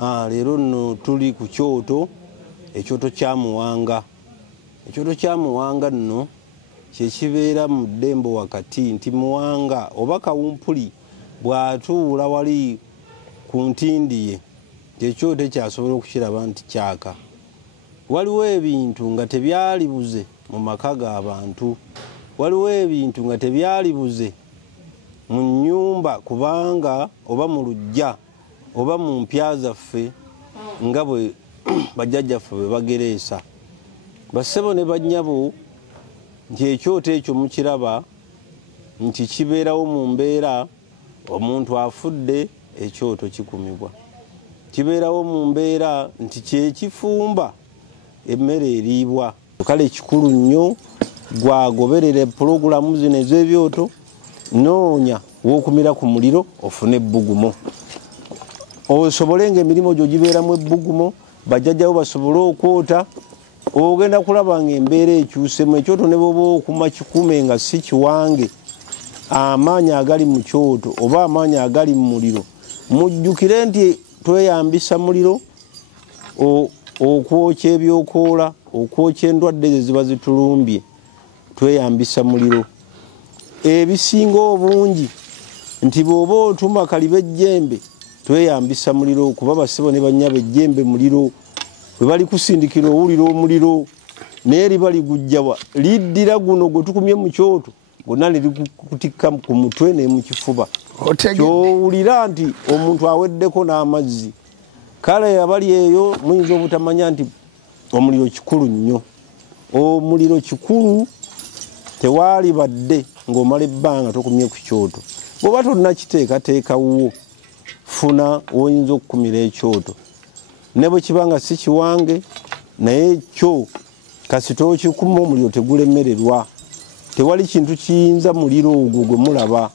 Leero nno tuli ku kyoto, ekyoto kya Muwanga. Ekyoto kya Muwanga nno kye kibeera mu ddembo wakati nti Muwanga oba Kawumpuli bw'atuula wali ku ntindi ye, ekyoto kyasobola okukiraba nti kyaka. Waliwo ebintu nga tebyalibuze mu maka g'abantu, waliwo ebintu nga tebyalibuze mu nnyumba, kubanga oba mu luggya oba mu mpya zaffe nga bwe bajjajjaffe bwe bagereesa. Bassebo ne bannyabo nti ekyoto ekyo mukiraba nti kibeerawo mu mbeera omuntu afudde ekyoto kikumibwa, kibeerawo mu mbeera nti kyekifumba emmere eriibwa. Kale ekikulu nnyo gwagoberera pulogulamu zino ez'ebyoto, noonya w'okumira ku muliro ofune ebbugumo, osobolenga emirimu gyo gibeeramu ebbugumo, bajjajjawo basobole okwota, ogenda kulaba ng'embeera ekyusemu. Ekyoto ne bwoba okuma kikume nga si kiwange, amaanyi agali mu kyoto oba amaanyi agali mu muliro, mujjukire nti tweyambisa muliro okwokya ebyokoola, okwokya endwadde ze ziba zitulumbye, tweyambisa muliro. Ebisinga obungi nti bw'oba otuma kaliba ejjembe, tweyambisa muliro, kuba bassebo ne bannyabo ejjembe muliro. Bwe bali kusindikira owulira omuliro, naye liba ligujjawa, liddira guno gwe tukumye mu kyoto, gonna ne likutikka ku mutwe ne mu kifuba. Kyowulira nti omuntu aweddeko n'amazzi. Kale abali eyo muyinza obutamanya nti omuliro kikulu nnyo. Omuliro kikulu, tewaali badde ng'omala ebbanga tokumye ku kyoto. Bw'oba tonnakiteekateekawo, funa woyinza okukumira ekyoto. Ne bwe kiba nga si kiwange, naye kyo kasita okikuma omuliro tegulemererwa. Tewali kintu kiyinza muliro ogwo gwe mulaba.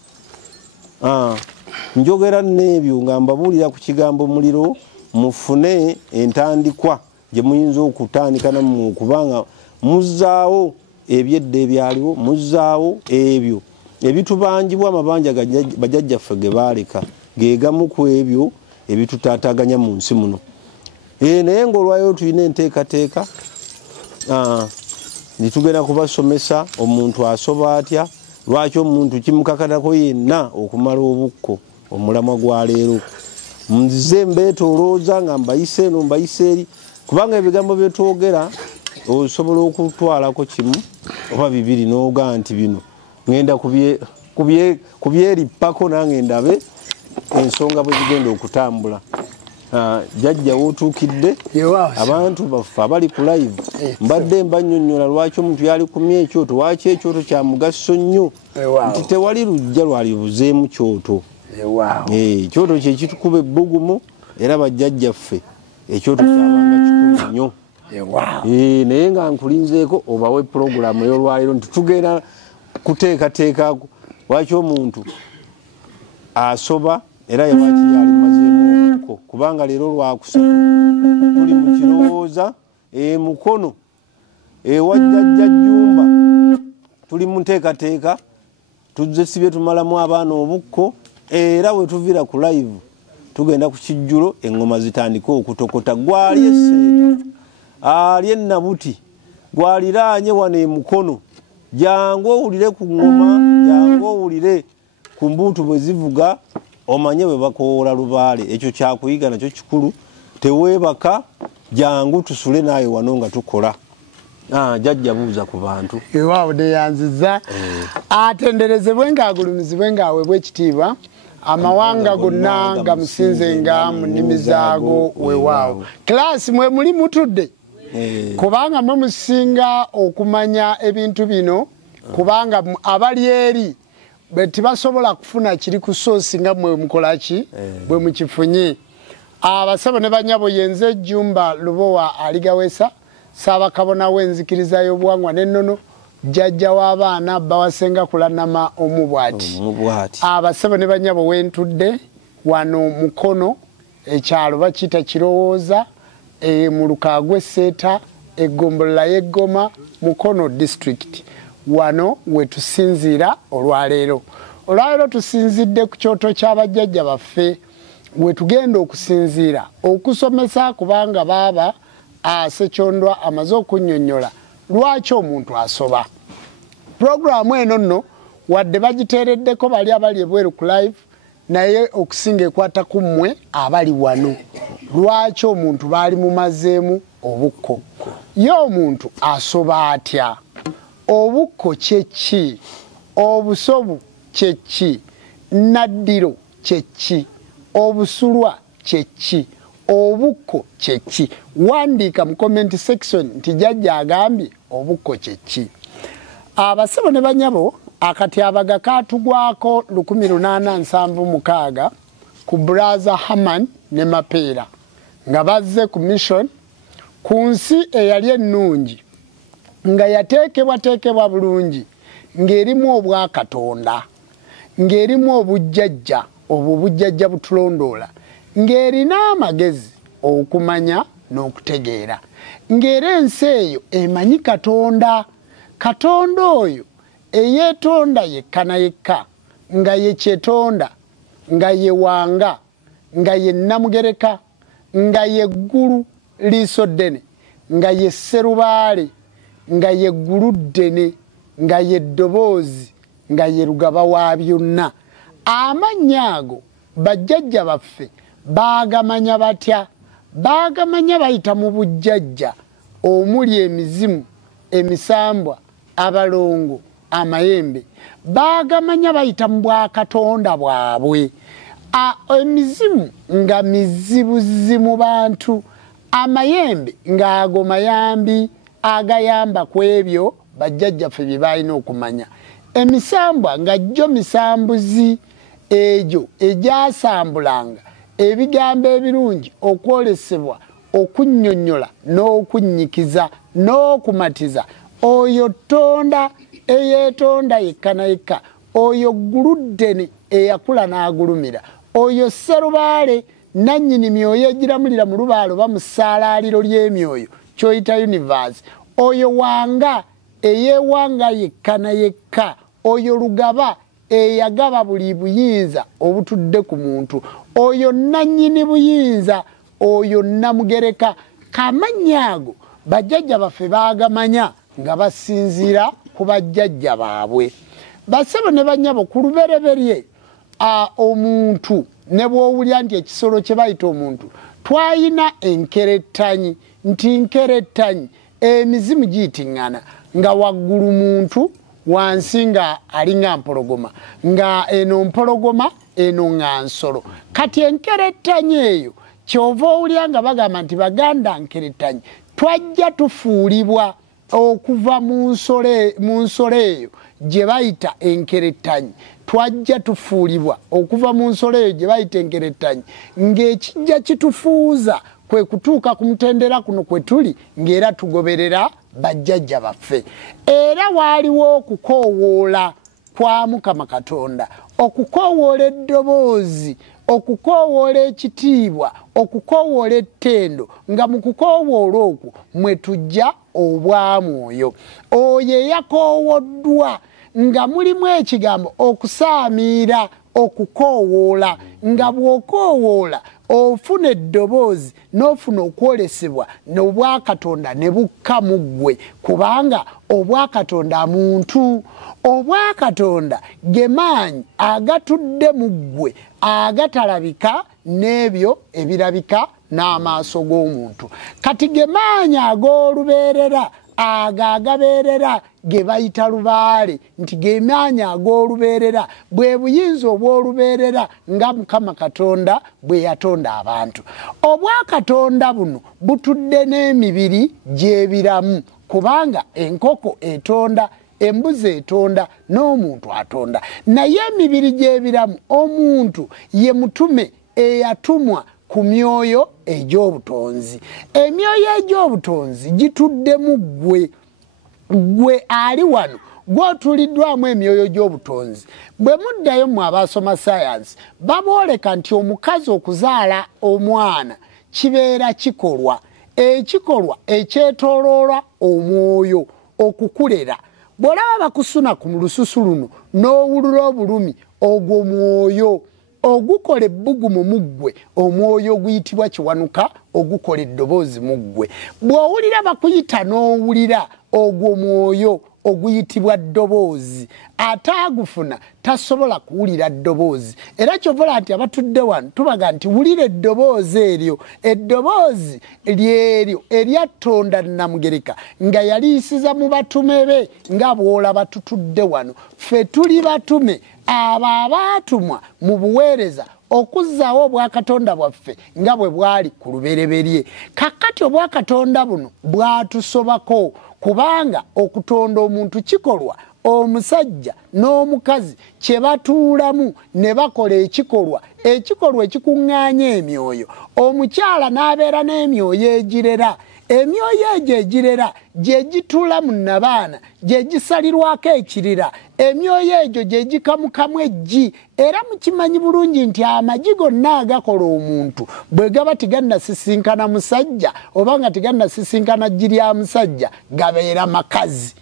Njogera n'ebyo nga mbabuulira ku kigambo muliro, mufune entandikwa gye muyinza okutandika nammwe okubanga muzzaawo ebyedda ebyaliwo, muzzaawo ebyo ebitubanjibwa amabanja bajjajjaffe ge baaleka, ge gamu ku ebyo ebitutaataganya mu nsi muno. Naye ng'olwayo tulina enteekateeka, nitugenda kubasomesa omuntu asoba atya, lwaki omuntu kimukakatako yenna okumala obukko omulamwa gwa leero. Nze mbeetoolooza nga mbayise eno mbayise eri, kubanga ebigambo bye twogera osobola okutwalako kimu oba bibiri n'ogaa nti bino ngenda kubyerippako nange ndabe ensonga bwe zigenda okutambula. Jjajja wootuukidde abantu baffe abali ku live, mbadde mbannyonnyola lwaki omuntu yali kumye ekyoto, lwaki ekyoto kya mugaso nnyo, nti tewali lujja lwalibuzeemu kyoto. Ekyoto kye kitukuba ebbugumu, era bajjajjaffe ekyoto kyabanga kikulu nnyo. Naye nga nkulinzeeko obawe pulogulamu ey'olwaleero nti tugenda kuteekateeka lwaki omuntu asoba era lwaki yali mazeemu obukko, kubanga leero lwakusatu tuli mu kirowooza mukono ewa jjajja Jjumba, tuli mu nteekateeka, tuzze sibye tumalamu abaana obukko, era bwe tuvira ku live tugenda ku kijjulo eŋŋoma zitandika okutokota. Gwali esseeta, ali ennabuti, gwaliraanye wano emukono, jangu owulire ku ŋŋoma, jangu owulire ku mbuutu bwe zivuga, omanye bwe bakoola lubaale. Ekyo kyakuyiga nakyo kikulu, teweebaka, jangu tusule naawe wano nga tukola. Jjajja buuza ku bantu. Waawo deyanziza. Atenderezebwe ng'agulumizibwe ng'aweebwa ekitiibwa, amawanga gonna gamusinzenga mu nnimi zaago weewaawo. Kilaasi mwe muli mutudde, kubanga mwe musinga okumanya ebintu bino, kubanga abali eri bwe tibasobola kufuna kiri ku soosi nga mwe mukolaki bwe mukifunye. Abassebo ne bannyabo yenze Jjumba Lubowa Aligawesa, Ssaabakabona w'enzikiriza y'obuwangwa n'ennono, jjajja w'abaana bawasenga kulanama omubwati. Abassebo ne bannyabo wentudde wano Mukono, ekyalo bakiyita Kirowooza, mu Lukagwe Seeta, eggombolola y'Eggoma, Mukono district. Wano we tusinziira olwaleero. Olwaleero tusinzidde ku kyoto ky'abajjajja baffe we tugenda okusinziira okusomesa kubanga baba Ssekyondwa amaze okunnyonnyola lwaki omuntu asoba. Programu eno nno wadde bagiteereddeko bali abali ebweru ku live naye okusinga ekwata ku mmwe abali wano. Lwaki omuntu baali mumazeemu obukko. Ye omuntu asoba atya? Obukko kye ki? Obusobu kye ki? Naddiro kye ki? Obusulwa kye ki? Obukko kye ki? Wandiika mu comment section nti jjajja agambye obukko kye ki. Abasebo ne banyabo akatyabaga katugwako 1876 ku Brother Haman ne Mapeera nga bazze ku mission ku nsi eyali ennungi nga yateekebwateekebwa bulungi ng'erimu obwa Katonda ng'erimu obujjajja obwo bujjajja butulondoola ng'erina amagezi okumanya n'okutegeera ng'era ensi eyo emanyi Katonda. Katonda oyo eyeetonda yekka na yekka nga ye kyetonda nga ye wanga nga ye namugereka nga ye ggulu liiso ddene nga ye sserubaale nga ye ggulu ddene nga ye ddoboozi nga ye lugaba wa byonna. Amannya ago bajjajja baffe baagamanya batya? Baagamanya bayita mu bujjajja omuli emizimu, emisambwa, abalongo, amayembe. Baagamanya bayita mu bwakatonda bwabwe. Emizimu nga mizibuzi mu bantu, amayembe ng'ago mayambi agayamba ku ebyo bajjajjaffe bye balina okumanya. Emisambwa nga jjo misambuzi egyo egyasambulanga ebigambo ebirungi okwolesebwa okunnyonnyola n'okunnyikiza n'okumatiza. Oyo tonda eyeetonda yekka na yekka, oyo ggulu ddene eyakula n'agulumira, oyo sserubaale nannyini myoyo egiramulira mu lubaale oba mu ssaalaaliro ly'emyoyo kyoyita universe, oyo wanga eyeewanga yekka na yekka, oyo lugaba eyagaba buli buyinza obutudde ku muntu, oyo nannyini buyinza, oyo namugereka. Kamannya ago bajjajja baffe baagamanya nga basinziira ku bajjajja baabwe. Basebo ne bannyabo ku lubereberye omuntu ne bw'owulya nti ekisolo kye bayita omuntu twayina enkerettanyi nti nkerettanyi emizimu giyitiŋŋana nga waggulu muntu wansi nga alinga mpologoma nga eno mpologoma eno nga nsolo. Kati enkerettanyi eyo kyova owulya nga bagamba nti baganda nkerettanyi twajja tufuulibwa okuva mu nsolo eyo gye bayita enkerettanyi. Twajja tufuulibwa okuva mu nsolo eyo gye bayita enkerettanyi ng'ekijja kitufuuza kwe kutuuka ku mutendera kuno kwe tuli ng'era tugoberera bajjajja baffe. Era waaliwo okukoowoola kwa Mukama Katonda, okukoowoola eddoboozi, okukoowoola ekitiibwa, okukoowoola ettendo, nga mu kukoowoola okwo mwe tujja obwamwoyo. Oyo eyakoowoddwa nga mulimu ekigambo okusaamiira, okukoowoola, nga bw'okoowoola ofuna eddoboozi n'ofuna okwolesebwa n'obwakatonda ne bukka mu ggwe, kubanga obwakatonda muntu, obwakatonda ge maanyi agatudde mu ggwe agatalabika n'ebyo ebirabika n'amaaso g'omuntu. Kati ge maanyi ag'olubeerera agabeerera ge bayita lubaale, nti ge maanyi ag'olubeerera bwe buyinza obw'olubeerera nga Mukama Katonda bwe yatonda abantu. Obwakatonda buno butudde n'emibiri gy'ebiramu, kubanga enkoko etonda, embuzi etonda, n'omuntu atonda. Naye emibiri gy'ebiramu omuntu ye mutume eyatumwa ku myoyo egy'obutonzi. Emyoyo egy'obutonzi gitudde mu ggwe. Ggwe ali wano gw'otuliddwamu emyoyo gy'obutonzi. Bwe muddayo mmwe abasoma sayansi babooleka nti omukazi okuzaala omwana kibeera kikolwa. Ekikolwa ekyetooloola omwoyo okukulera. Bw'olaba bakusuna ku lususu luno n'owulula obulumi, ogwo mwoyo. ogukola ebbugu mu muggwe omwoyo oguyitibwa kiwanuka ogukola eddoboozi muggwe bw'owulira bakuyita n'owulira ogwo mwoyo oguyitibwa ddoboozi ataagufuna tasobola kuwulira ddoboozi era kyovola nti abatudde wano tubaga nti wulira eddoboozi eryo eddoboozi lyeryo eryatonda Namugereka nga yaliisiza mu batume be nga bw'olaba tutudde wano ffe tuli batume abo abaatumwa mu buweereza okuzzaawo obwakatonda bwaffe nga bwe bwali ku lubereberye kakati obwakatonda buno bwatusobako kubanga okutonda omuntu kikolwa omusajja n'omukazi kye batuulamu ne bakola ekikolwa ekikuŋŋaanya emyoyo omukyala n'abeera n'emyoyo egirera emyoyo egyo egirera gye gituula mu nnabaana gye gisalirwako ekirira emyoyo egyo gye gikamukamu eggi era mukimanyi bulungi nti amagi gonna agakola omuntu bwe gaba tigannasisinkana musajja oba nga tigannasisinkana ggi lya musajja gabeera makazi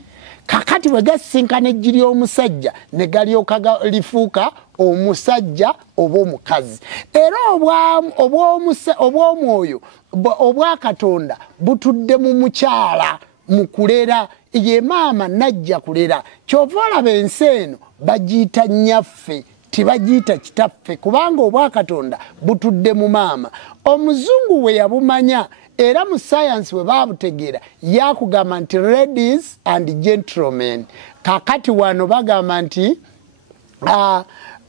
kakati bwe gasisinkana eggi ly'omusajja ne galyoka lifuuka omusajja oba omukazi era obw'omwoyo obwakatonda butudde mu mukyala mu kulera ye maama najja kulera kyova olaba ensi eno bagiyita nnyaffe tibagiyita kitaffe kubanga obwakatonda butudde mu maama omuzungu we yabumanya era mu science we babutegeera yakugamba nti ladies and gentlemen kakati wano bagamba nti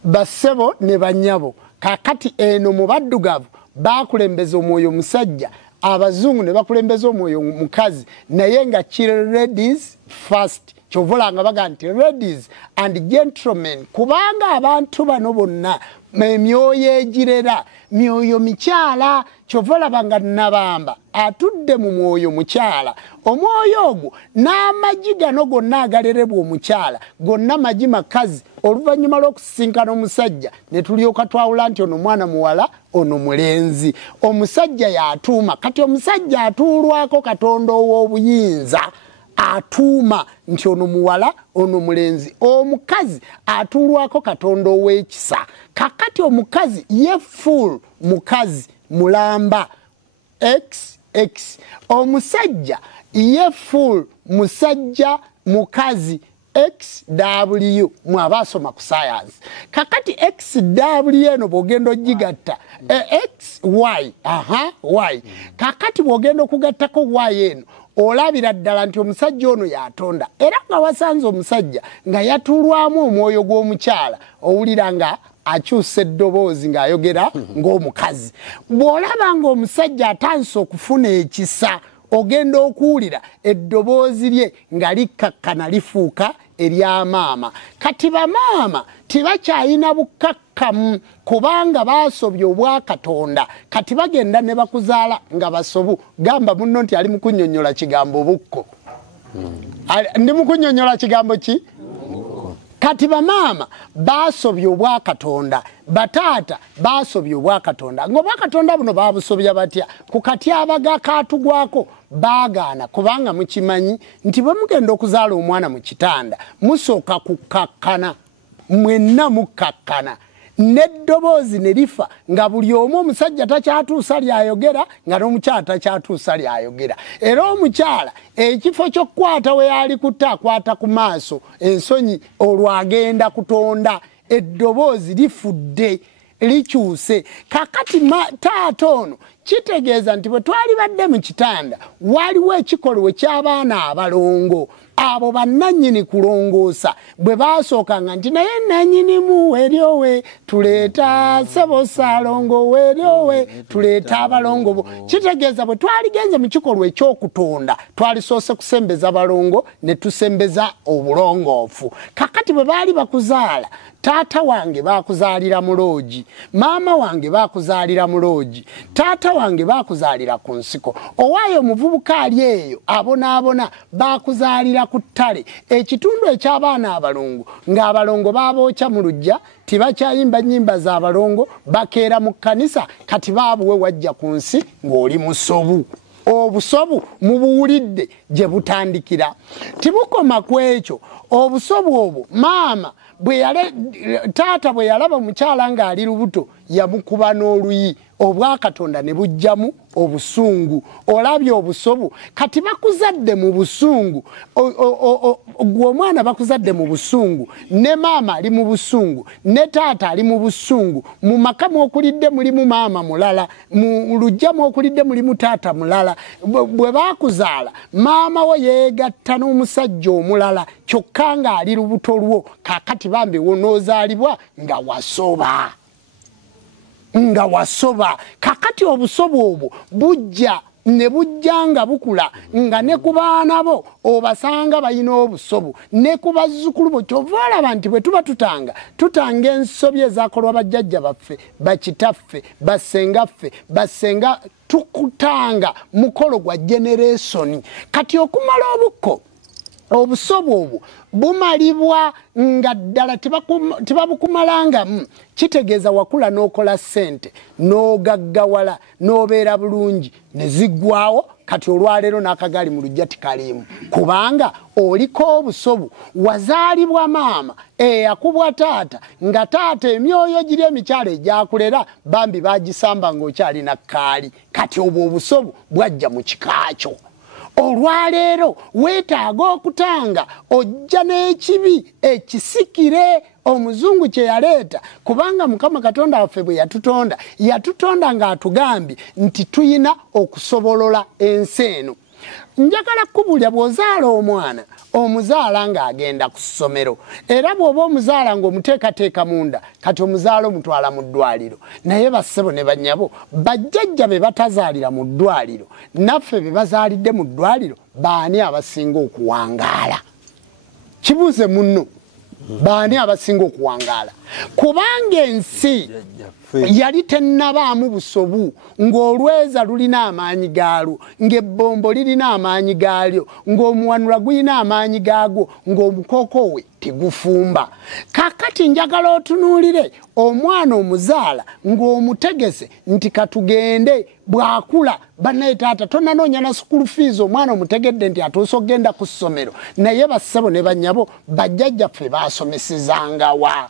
bassebo ne bannyabo kakati eno mu baddugavu bakulembeza omwoyo musajja abazungu ne bakulembeza omwoyo mukazi naye nga kiri ladies first kyovolanga baga nti ladies and gentlemen kubanga abantu bano bonna emyoyo egirera myoyo mikyala kyovolabanga nabamba atudde mu mwoyo mukyala omwoyo ogwo n'amagi gano gonna agalerebwa omukyala gonna magi makazi oluvannyuma lw'okusisinkana omusajja ne tulyoka twawula nti ono mwana muwala ono mulenzi omusajja yatuuma kati omusajja atuulwako katonda ow'obuyinza atuuma nti ono muwala ono mulenzi omukazi atuulwako katonda ow'ekisa kakati omukazi ye full mukazi mulamba xx omusajja ye full musajja mukazi XW mwabasoma ku science kakati XW eno bogendo ogigatta XY Y kakati bogendo kugattako Y eno olabira ddala nti omusajja ono yatonda era nga wasanze omusajja nga yatuulwamu omwoyo gw'omukyala owulira nga akyusa eddoboozi ng'ayogera ng'omukazi bw'olaba nga omusajja atandise okufuna ekisa ogenda okuwulira eddoboozi lye nga likkakkana lifuuka eryamaama kati bamaama tibakyayina bukkakkamu kubanga baasobya obwakatonda kati bagenda ne bakuzaala nga basobu gamba munno nti ali mu kunnyonnyola kigambo bukko ndi mu kunnyonnyola kigambo ki kati bamaama baasobya obwakatonda bataata baasobya obwakatonda ng'obwakatonda buno baabusobya batya ku katyabaga kaatugwako baagaana kubanga mukimanyi nti bwe mugenda okuzaala omwana mu kitanda musooka kukkakkana mwenna mukkakkana n'eddoboozi ne lifa nga buli omu omusajja takyatuusa lyayogera nga n'omukyala takyatuusa lyayogera era omukyala ekifo ky'okkwata we yali kutta akwata ku maaso ensonyi olwo agenda kutonda eddoboozi lifudde likyuse kakati taata ono kitegeeza nti bwe twali badde mu kitanda waliwo ekikolwa eky'abaana abalongo abo bannannyini kulongoosa bwe baasookanga nti naye nannyinimu weryowe tuleeta sebo saalongo weryowe tuleeta abalongo bo kitegeeza bwe twaligenze mu kikolwa ekyokutonda twalisoose kusembeza balongo ne tusembeza obulongoofu kakati bwe baali bakuzaala taata wange baakuzaalira mu loogi maama wange baakuzaalira mu loogi taata wange baakuzaalira ku nsiko owaayo omuvubuka ali eyo abonaabona baakuzaalira ku ttale ekitundu eky'abaana abalongo ng'abalongo baabookya mu luggya tibakyayimba nnyimba z'abalongo bakeera mu kkanisa kati baabuwe wajja ku nsi ng'oli musobu obusobu mubuwulidde gye butandikira. Tibukoma ku ekyo obusobu obwo maama taata bwe yalaba mukyala ng'ali lubuto yamukuba n'oluyi obwa Katonda ne bujjamu obusungu. Olabye obusobu kati bakuzadde mu busungu, gwe omwana bakuzadde mu busungu, ne maama ali mu busungu, ne taata ali mu busungu. Mu maka mwokulidde mulimu maama mulala, mu lujja mwokulidde mulimu taata mulala. Bwe bakuzaala maama wo yeegatta n'omusajja omulala kyokka ng'ali lubuto lwo. Kaakati bambi wonoozaalibwa nga wasoba. Kakati obusobo obwo bujja ne bujja nga bukula nga ne ku baana bo obasanga balina obusobo, ne ku bazzukulu bo. Kyova olaba nti bwe tuba tutanga ensobi ezaakolwa bajjajja baffe, bakitaffe, basenga tukutanga mukolo gwa generation. Kati okumala obusobo obwo bumalibwa nga ddala tebabukumalangamu. Kitegeeza wakula n'okola ssente n'ogaggawala n'obeera bulungi ne ziggwawo. Kati olwaleero n'akagaali mu lujja tikaliimu kubanga oliko obusobo. Wazaalibwa maama eyakubwa taata, nga taata emyoyo giri emikyalo egyakulera bambi bagisamba ng'okyalina kaali. Kati obwo obusobo bwajja mu kikaakyo. Olwaleero weetaaga okutanga ojja n'ekibi ekisikire omuzungu kye yaleeta, kubanga Mukama Katonda waffe bwe yatutonda ng'atugambye nti tuyina okusobolola ensi eno. Njagala kubuulya bw'ozaala omwana omuzaala ng'agenda ku ssomero, era bw'oba omuzaala ng'omuteekateeka munda, kati omuzaala omutwala mu ddwaliro. Naye bassebo ne bannyabo, bajjajja be batazaalira mu ddwaliro, naffe be bazaalidde mu ddwaliro, baani abasinga okuwangaala? Kibuuze munno, baani abasinga okuwangaala? Kubanga ensi yali tennabaamu busobu, ng'olweza lulina amaanyi gaalwo, ng'ebbombo lirina amaanyi gaalyo, ng'omuwanula gulina amaanyi gaagwo, ng'omukokoowe tegufumba. Kaakati njagala otunuulire omwana omuzaala ng'omutegese nti katugende, bw'akula bannaye taata tonnanoonya na school fees, omwana omutegedde nti atuusa okgenda ku ssomero. Naye bassebo ne bannyabo, bajjajjaffe baasomesezangawa.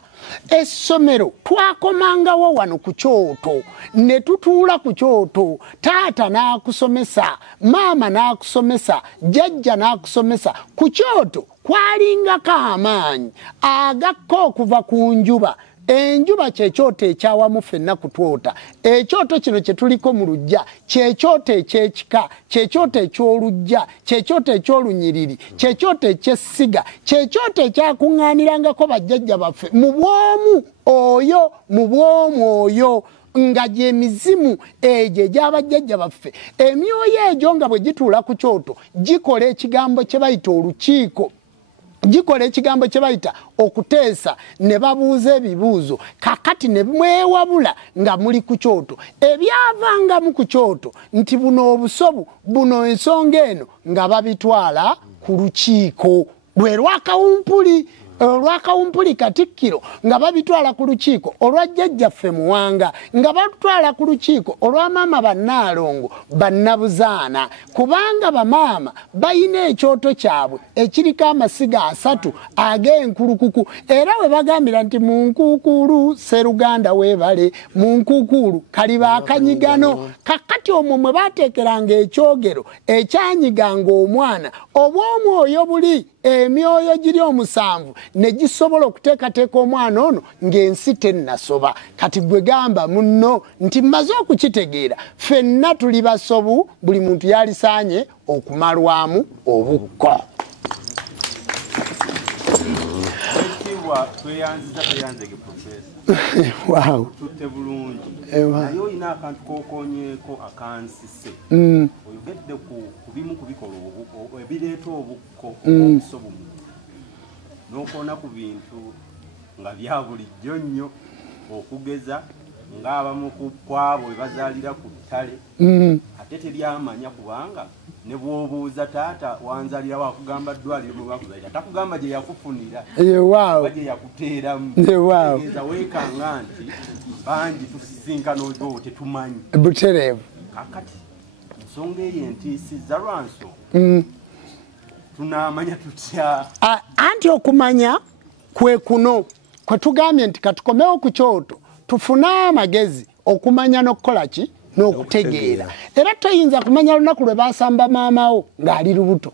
Essomero twakomangawo wano ku kyoto, ne tutuula ku kyoto. Taata n'akusomesa, maama n'akusomesa, jjajja n'akusomesa. Ku kyoto kwalingako amaanyi agakka okuva ku njuba. Enjuba kyekyoto ekyawamu ffenna kutwota. Ekyoto kino kye tuliko mu luggya kyekyoto eky'ekika, kyekyoto eky'olujja, kyekyoto eky'olunyiriri, kyekyoto eky'essiga, kyekyoto ekyakuŋŋaanirangako bajjajja baffe mu bwomu oyo nga gy'emizimu egyo egy'abajjajja baffe. Emyoyo egyo nga bwe gituula ku kyoto gikola ekigambo kye bayita olukiiko, gikola ekigambo kye bayita okuteesa, ne babuuza ebibuuzo. Kakati ne mwewabula nga muli ku kyoto. Ebyavangamu ku kyoto nti buno obusobu, buno ensonga eno, nga babitwala ku lukiiko. Lwe lwakawumpuli Katikkiro nga babitwala ku lukiiko, olwa jjajjaffe Muwanga nga batwala ku lukiiko, olwa maama Bannaalongo, Bannabuzaana, kubanga bamaama bayina ekyoto kyabwe ekiriko amasiga 3 ag'enkulukuku. Era we bagambira nti munkukulu Sseruganda weebale, munkukulu Kaliba akanyigano. Kakati omwo mwe baateekeranga ekyogero ekyanyiganga omwana obw'omwoyo buli emyoyo giri 7 ne gisobola okuteekateeka omwana ono ng'ensi tennasoba. Kati gwe gamba munno nti mmaze okukitegeera, ffenna tuli basobu, buli muntu yalisaanye okumalwamu obukko. Wow. Tutte bulungi. Naye olina akantu k'okoonyeeko akansise. Oyogedde ku bimu ku bikolwa ebireeta obukko obusobo, n'okoona ku bintu nga bya bulijjo nnyo, okugeza ng'abamu ku abo we bazaalira ku ttale, ate teryamanya kubanga ne bw'obuuza taata wanzaalira wakugamba ddwaliro mwe bakuzaalira, takugamba gye yakufunira oba gye yakuteeramu. Tegeeza weekanga nti bangi tusisinkana ojo tetumanyi. Butereevu. Kakati nsonga ey'entiisiza lwanso tunaamanya tutya anti okumanya kwe kuno kwe tugambye nti katukomewo ku kyoto tufune amagezi okumanya n'okukola ki n'okutegeera era toyinza kumanya lunaku lwe basamba maamawo ng'ali lubuto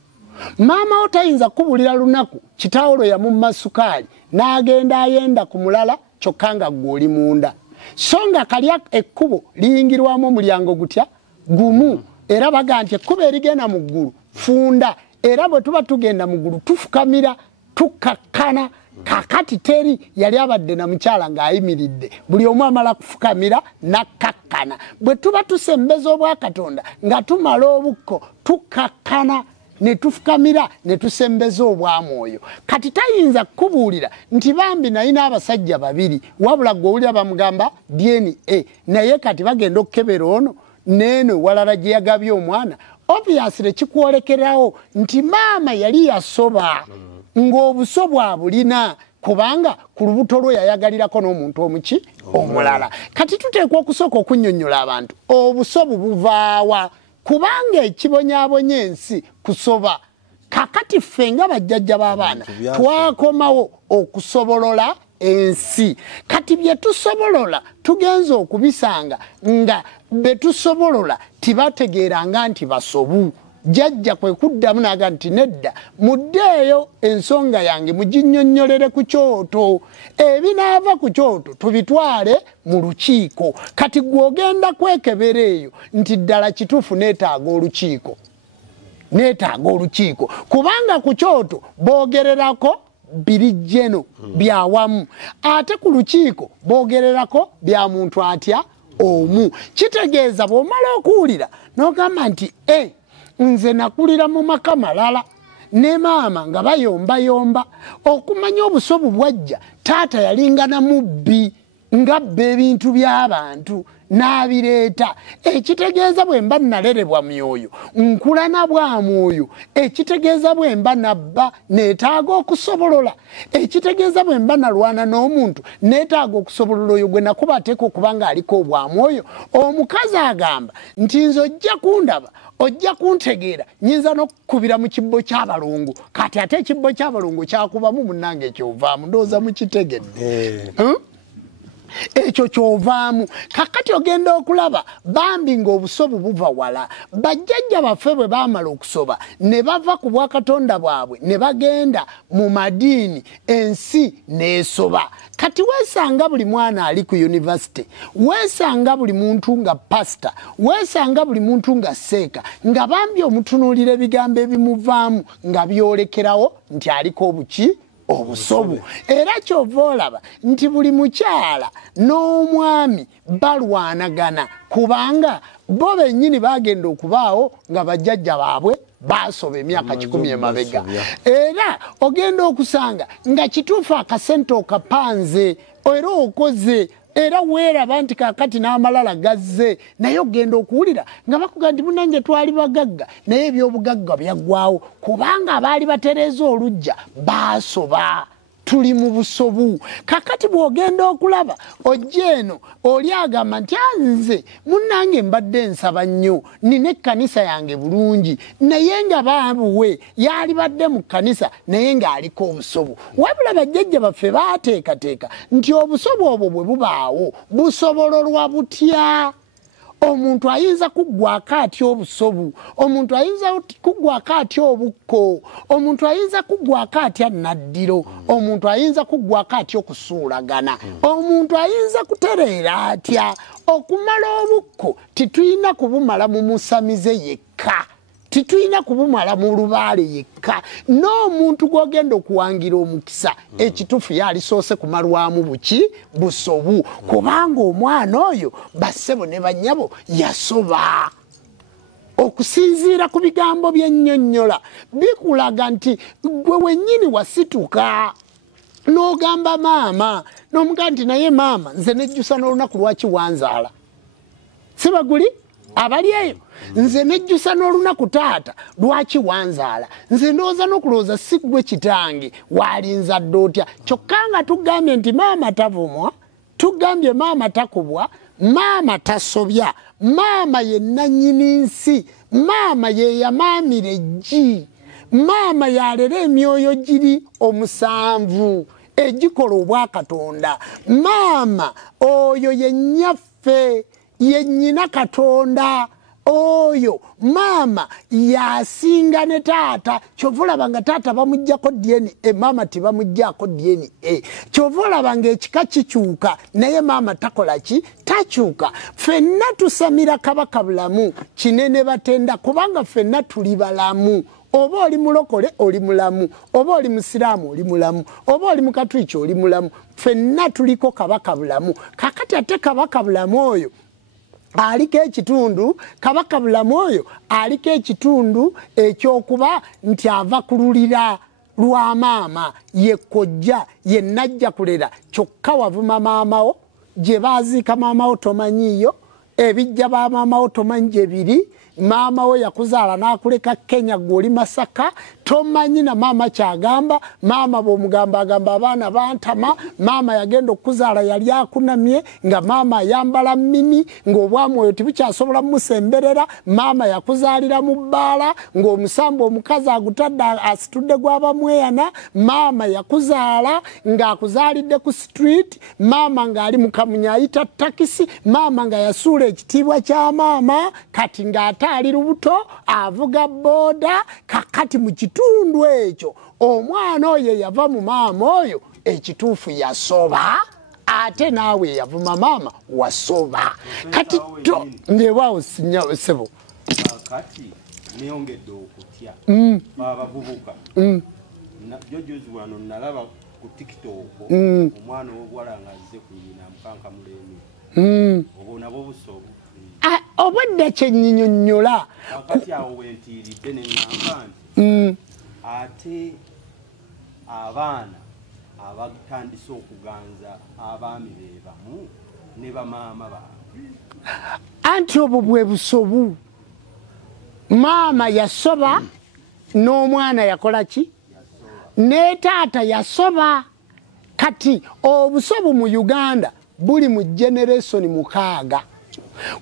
maamawo tayinza kubulira lunaku kitaawo lwe yamumma sukaali n'agenda ayenda ku mulala kyokka nga ggwe oli munda so nga kalya ekkubo liyingirwamu omulyango gutya gumu era baga nti ekkubo erigenda mu ggulu funda era bwe tuba tugenda mu ggulu tufukamira tukakkana kakati teri yali abadde na mukyala ng'ayimiridde buli omu amala kufukamira nakkakkana bwe tuba tusembeza obwakatonda nga tumala obukko tukakkana ne tufukamira ne tusembeza obwamwoyo kati tayinza kubuulira nti bambi nalina abasajja babiri wabula gwe owulira bamugamba DNA naye kati bagenda okukebera ono neeno walala gye yagabye omwana obviously kikwolekerawo nti maama yali yasoba ng'obuso bwabulina kubanga ku lubuto lwe yayagalirako n'omuntu omuki omulala kati tuteekwa okusooka okunnyonnyola abantu obusobu buvaawa kubanga ekibonyaabonye ensi kusoba kakati ffe nga bajjajja b'abaana twakomawo okusobolola ensi kati bye tusobolola tugenza okubisanga nga be tusobolola tibategeeranga nti basobu jajja kwe kuddamu naga nti nedda muddeeyo ensonga yange muginnyonnyolere ku kyoto ebinaava ku kyoto tubitwale mu lukiiko kati gw'ogenda kwekebera eyo nti ddala kituufu neetaaga olukiiko kubanga ku kyoto boogererako birijjeno byawamu ate ku lukiiko boogererako bya muntu atya omu kitegeeza bw'omala okuwulira n'ogamba nti nze nakulira mu maka malala ne maama nga bayombayomba okumanya obusobu bwajja taata yalingana mubbi ngabba ebintu by'abantu n'abireeta ekitegeeza bwe mba nalerebwa myoyo nkulana bwa mwoyo ekitegeeza bwe mba nabba neetaaga okusobolola ekitegeeza bwe mba nalwana n'omuntu neetaaga okusobolola oyo gwe nakuba ateeka okuba ng'aliko obwamwoyo omukazi agamba nti nze ojja kundaba ojja kuntegeera nyinza n'okukubira mu kibbo ky'abalongo kati ate ekibbo ky'abalongo kyakubamu munnange ekyovaamu ndowooza mukitegedde ekyo kyovaamu kakati ogenda okulaba bambi ng'obusobu buva wala bajjajja baffe bwe baamala okusoba ne bava ku bwakatonda bwabwe ne bagenda mu madiini ensi n'esoba kati weesanga buli mwana ali ku yunivasite weesanga buli muntu nga pasita weesanga buli muntu nga seeka nga bambi omutunuulira ebigambo ebimuvaamu nga byolekerawo nti aliko obuki obusobu era kyova olaba nti buli mukyala n'omwami balwanagana kubanga bo bennyini bagenda okubaawo nga bajjajja baabwe basoba emyaka 10 emabega era ogenda okusanga nga kituufu akasente okapanze era okoze era weeraba nti kakati n'amalala gazze naye ogenda okuwulira nga bakuga nti munange twali bagagga naye ebyobugagga byaggwawo kubanga abaali batereeza olujja baasoba tuli mu busobu kakati bw'ogenda okulaba ojja eno oli agamba nti nze munnange mbadde nsaba nnyo nina ekkanisa yange bulungi naye nga baabuwe yali badde mu kkanisa naye ng'aliko obusobu wabula bajjajja baffe baateekateeka nti obusobu obwo bwe bubaawo busobololwa butya omuntu ayinza kuggwako atya obusobu omuntu ayinza kuggwako atya obukko omuntu ayinza kuggwako atya naddiro omuntu ayinza kuggwako atya okusuulagana omuntu ayinza kutereera atya okumala obukko titulina kubumala mu musamize yekka titulina kubumala mu lubaale yekka n'omuntu gw'ogenda okuwangira omukisa ekituufu yalisoose kumalwamu buki busobu kubanga omwana oyo bassebo ne bannyabo yasoba okusinziira ku bigambo by'ennyonnyola bikulaga nti gwe wennyini wasituka n'ogamba maama n'omugamba nti naye maama nze nejjusa n'olunaku lwaki wanzaala sibaguli abali eyo nze nejjusa n'olunaku taata lwaki wanzaala nze ndowooza n'okulowooza si gwe kitange waalinzadde otya kyokka nga tugambye nti maama tavumwa tugambye maama takubwa maama tasobya maama ye nannyini nsi maama ye yamaamira eggi, maama yalera emyoyo giri omusanvu egikola obwakatonda, maama oyo ye nnyaffe ye nnyina Katonda oyo, maama yasinga ne taata. Kyova olaba nga taata bamuggyako DNA, maama tebamuggyako DNA. Kyova olaba nga ekika kikyuka naye maama takola ki? Takyuka. Ffenna tusamira Kabaka bulamu kinene batenda kubanga ffenna tuli balamu. Oba oli mulokole oli mulamu, oba oli musiraamu oli mulamu, oba oli mukatuliki oli mulamu, ffenna tuliko Kabaka bulamu. Kakati ate Kabaka bulamu oyo aliko ekitundu, Kabaka bulamu oyo aliko ekitundu ekyokuba nti ava kululira lwa maama ye kojja ye najja kulera kyokka wavuma maamawo gye baaziika maamawo tomanyiiyo, ebijja ba maamawo tomanyi gye biri, maama we yakuzaala n'akuleka Kenya gw'oli Masaka, tomanyi na maama kyagamba, maama bw'omugamba agamba abaana bantama, maama yagenda okuzaala yali akunamye nga maama ayambala mini ng'obwamu oyo tibukyasobola musemberera, maama yakuzaalira mu bbaala ng'omusambu omukazi agutadde asitudde gw'abamweyana, maama yakuzaala ng'akuzaalidde ku street, maama ng'ali mu kamunya ayita takisi, maama nga yasuula ekitiibwa kya maama kati ng'ate ali lubuto avuga boda. Kakati mu kitundu ekyo omwana oyo yava mu maama oyo ekituufu yasoba, ate naawe yavuma maama wasoba. Kati to ngebaawo sinya sebo kati neyongedde okutya abavubuka jojozi wano nalaba ku TikTok omwana w'obuwala ng'azze kuyina mukanka mulemi obwo nabo busobo obwedda kyenyinyonnyola kati awo wentiiridde ne ŋŋamba nti ate abaana abatandise okuganza abaami be bamu ne bamaama baabwe anti obwo bwe busobu. Maama yasoba n'omwana yakola ki? Ne taata yasoba. Kati obusobu mu Uganda buli mu generation mukaaga.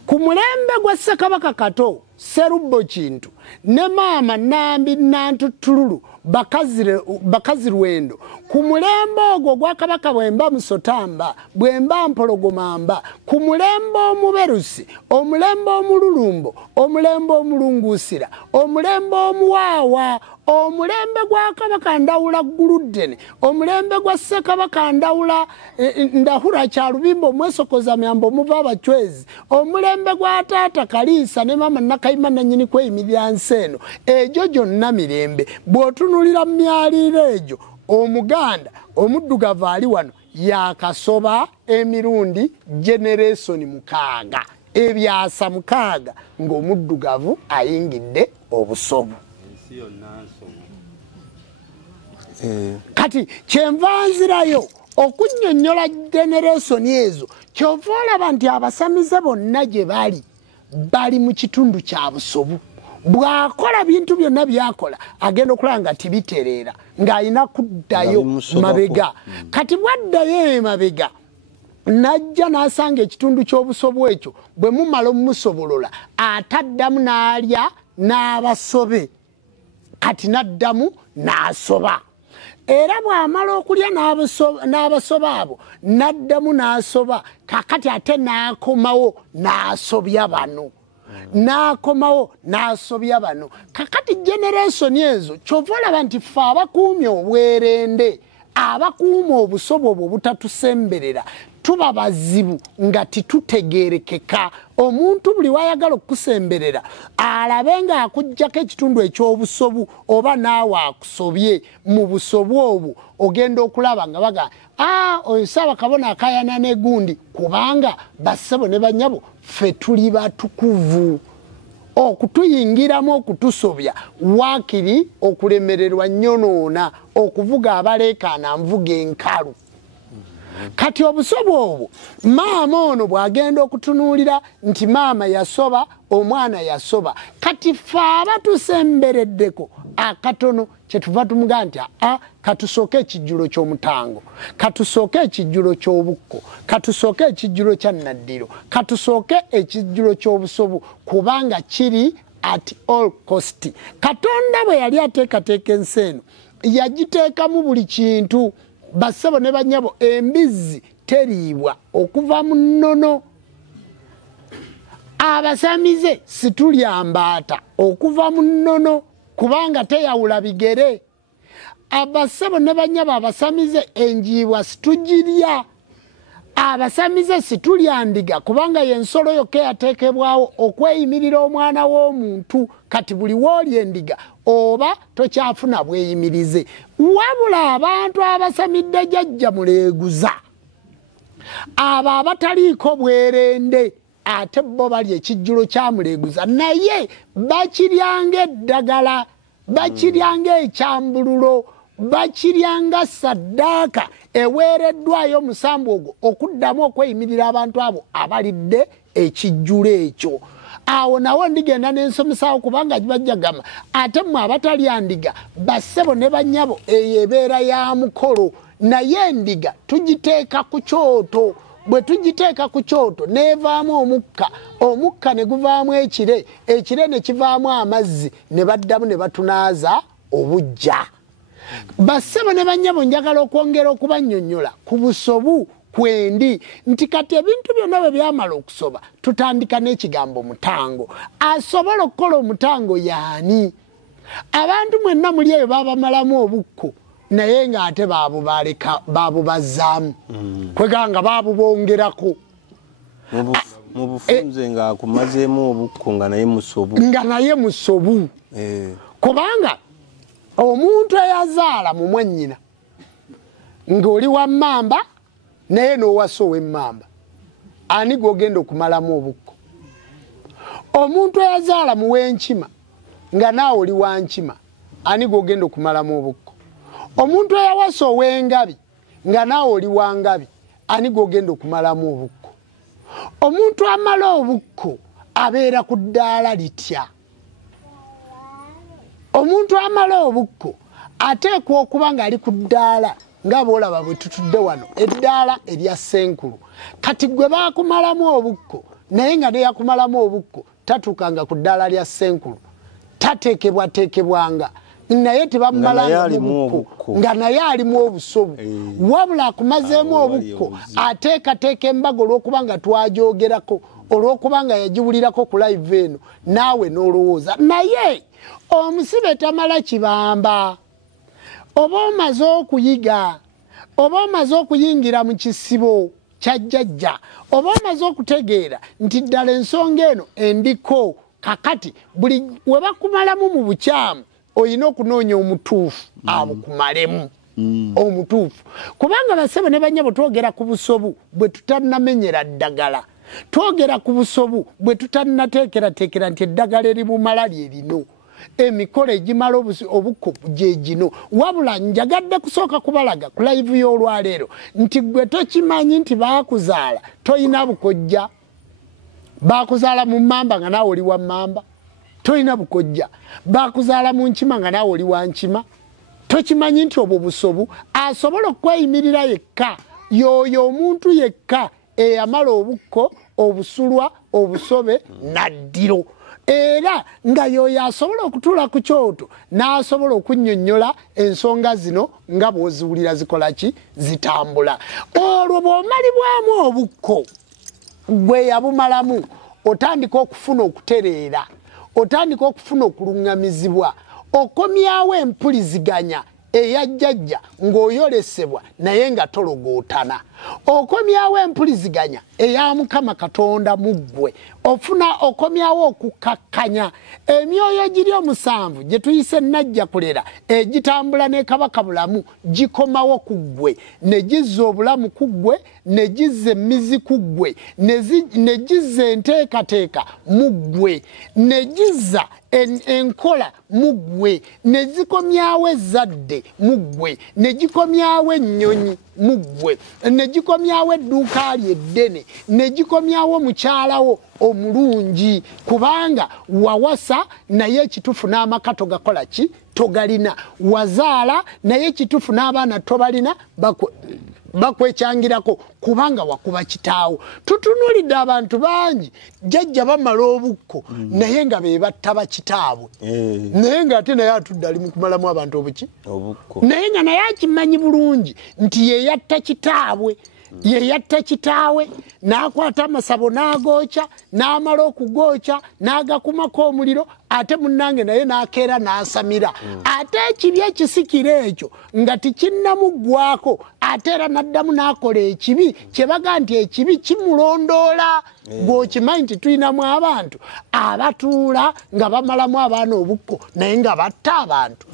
Ku mulembe gwa Ssekabaka Kato Sserubbo Kintu ne maama Nambi Nantutululu bakazi Lwendo, ku mulembe ogwo gwa Kabaka Bwemba Musotamba, Bwemba Mpologomamba, ku mulembe omuberusi, omulembe omululumbo, omulembe omulungusira, omulembe omuwaawa, omulembe gwa Kabaka Ndawula Guluddene, omulembe gwa Ssekabaka Ndawula Ndahura Kyalubimbo Mwesokoza Myambo Muva Abachwezi, omulembe gwa Taata Kaliisa ne mama Nakayima nannyini kweyimirira nsi eno, egyo gyonna mirembe. Bw'otunulira mu myaliro egyo Omuganda omuddugavu ali wano yakasoba emirundi generation mukaaga, ebyasa mukaaga ng'omuddugavu ayingidde obusobu. Kati kyenva nzirayo okunnyonnyola generation ezo, kyova olaba nti abasamize bonna gye bali mu kitundu kya busobu. Bw'akola bintu byonna byakola agenda okulaba nga tibitereera ng'alina kuddayo mabega. Kati bwaddayo emabega najja n'asanga ekitundu ky'obusobu ekyo bwe mumala omumusobolola ataddamu n'alya n'abasobe, kati n'addamu n'asoba. Era bw'amala okulya n'abasoba abo n'addamu n'asoba, kakati ate n'akomawo n'asobya bano. N'akomawo n'asobya bano. Kakati generation ezo kyova olaba nti ffe abakuumye obwerende, abakuuma obusobo obwo obutatusemberera, tuba bazibu nga titutegeerekeka. Omuntu buli wayagala okusemberera alabe nga akuggyako ekitundu eky'obusobu oba naawe akusobye mu busobu obwo, ogenda okulaba nga baga oyo Ssaabakabona akayana n'egundi, kubanga bassebo ne bannyabo ffe tuli batukuvu. Okutuyingiramu okutusobya waakiri okulemererwa nnyonoona, okuvuga abaleekaana nvuga enkalu. Kati obusobo obwo maama ono bw'agenda okutunuulira nti maama yasoba, omwana yasoba, kati ffe abatusembereddeko akatono kyetuva tumugaa nti katusooke ekijjulo ky'omutango, katusooke ekijjulo ky'obukko, katusooke ekijjulo kya Naddiro, katusooke ekijjulo ky'obusobu, kubanga kiri at all cost. Katonda bwe yali ateekateeka ensi eno yagiteekamu buli kintu. Bassebo ne bannyabo, embizzi teriibwa okuva mu nnono. Abasamize situlya mbaata okuva mu nnono kubanga teyawula bigere. Abassebo ne bannyabo, abasamize enjiibwa situgirya. Abasamize situlya ndiga kubanga y'ensolo yokka yateekebwawo okweyimirira omwana w'omuntu. Kati buli w'olya endiga oba tokyafuna bweyimirize. Wabula abantu abasamidde jjajja muleeguza, abo abataliiko bwerende, ate bo balya ekijjulo kya muleeguza, naye bakiryanga eddagala, bakiryanga ekyambululo, bakiryanga saddaaka eweereddwayo omusambu ogwo okuddamu okweyimirira abantu abo abalidde ekijjulo ekyo. Awo nawo ndigenda n'ensomesaawo kubanga gibajjagama, ate mmwe abatalya ndiga, bassebo ne bannyabo, eyo ebeera ya mukolo. Naye endiga tugiteeka ku kyoto. Bwe tugiteeka ku kyoto neevaamu omukka, omukka ne guvaamu ekire, ekire ne kivaamu amazzi, ne baddamu ne batunaaza obujja. Bassebo ne bannyabo, njagala okwongera okubannyonnyola ku busobu kwendi nti kati ebintu byonna bwe byamala okusoba tutandika n'ekigambo mutango. Asobola okukola omutango yaani? Abantu mwenna muli eyo babamalamu obukko naye ng'ate babubazzaamu kweganga babubongerako mu bufunze ng'akumazeemu obukko nga naye musobu. Kubanga omuntu eyazaala mu mwannyina ng'oli wa mmamba naye n'owasa ow'emmamba, ani gw'ogenda okumalamu obukko? Omuntu eyazaala mu w'enkima nga naawe oli wa nkima, ani gw'ogenda okumalamu obukko? Omuntu eyawasa ow'engabi nga naawe oli wa ngabi, ani gw'ogenda okumalamu obukko? Omuntu amala obukko abeera ku ddaala litya. Omuntu amala obukko ateekwa okuba ng'ali ku ddaala nga boolaba bwe tutudde wano, eddaala erya Ssenkulu. Kati gwe baakumalamu obukko naye nga neyakumalamu obukko tatuukanga ku ddaala lya Ssenkulu, tateekebwateekebwanga naye tebamumalanga obukko nga naye alimu obusobu. Wabula akumazeemu obukko ateekateeka embaga olw'okuba nga twagyogerako, olw'okuba nga yagiwulirako ku live eno, naawe n'olowooza. Naye omusibe tamala kibamba. Oba omaze okuyiga, oba omaze okuyingira mu kisibo kya jjajja, oba omaze okutegeera nti ddala ensonga eno endiko, kakati buli we bakumalamu mu bukyamu olina okunoonya omutuufu abukumalemu omutuufu. Kubanga bassebo ne bannyabo, twogera ku busobu bwe tutannamenyera ddagala, twogera ku busobu bwe tutannateekerateekera nti eddagala eribumala lye lino, emikolo egimala obukko gye gino. Wabula njagadde kusooka kubalaga ku live y'olwaleero nti gwe tokimanyi nti baakuzaala toyina bukojja. Baakuzaala mu mmamba nga naawe oli wa mmamba, toyina bukojja. Baakuzaala mu nkima nga naawe oli wa nkima, tokimanyi nti obwo busobu. Asobola okweyimirira yekka, y'oyo omuntu yekka eyamala obukko, obusulwa, obusobe naddiro. Era nga y'oyo asobola okutuula ku kyoto n'asobola okunnyonnyola ensonga zino nga bw'oziwulira zikola ki, zitambula. Olwo bw'omalibwamu obukko, gwe yabumalamu otandika okufuna okutereera, otandika okufuna okuluŋŋamizibwa, okomyawo empuliziganya eya jjajja ng'oyolesebwa naye nga tologootana, okomyawo empuliziganya eya Mukama Katonda mu ggwe, okomyawo okukakkanya emyoyo giri omusanvu gye tuyise najja kulera egitambula ne Kabaka bulamu gikomawo ku ggwe, ne gizza obulamu ku ggwe, ne gizza emmizi ku ggwe, ne gizza enteekateeka mu ggwe, ne gizza enkola mu ggwe, ne zikomyawo ezzadde mu ggwe, ne gikomyawo ennyonyi mu ggwe, ne gikomyawo edduuka lye eddene, ne gikomyawo mukyalawo omulungi, kubanga wawasa naye ekitufu n'amaka togakola ki, togalina. Wazaala naye ekitufu n'abaana tobalina, bakwekyangirako kubanga wakuba kitaawo. Tutunulidde abantu bangi jjajja bamala obukko naye nga be batta bakitaabwe naye nga ate naye atudde ali mu kumalamu abantu obuki naye nga naye akimanyi bulungi nti ye yatta kitaabwe ye yatta kitaawe n'akwata amasabo n'agooca n'amala okugooca n'agakumako omuliro ate munnange naye n'akeera n'asamira ate ekibi ekisikira ekyo nga tikinnamuggwako ate era n'addamu n'akola ekibi kye baga nti ekibi kimulondoola bw'okimanyi nti tulinamu abantu abatuula nga bamalamu abaana obukko naye nga batta abantu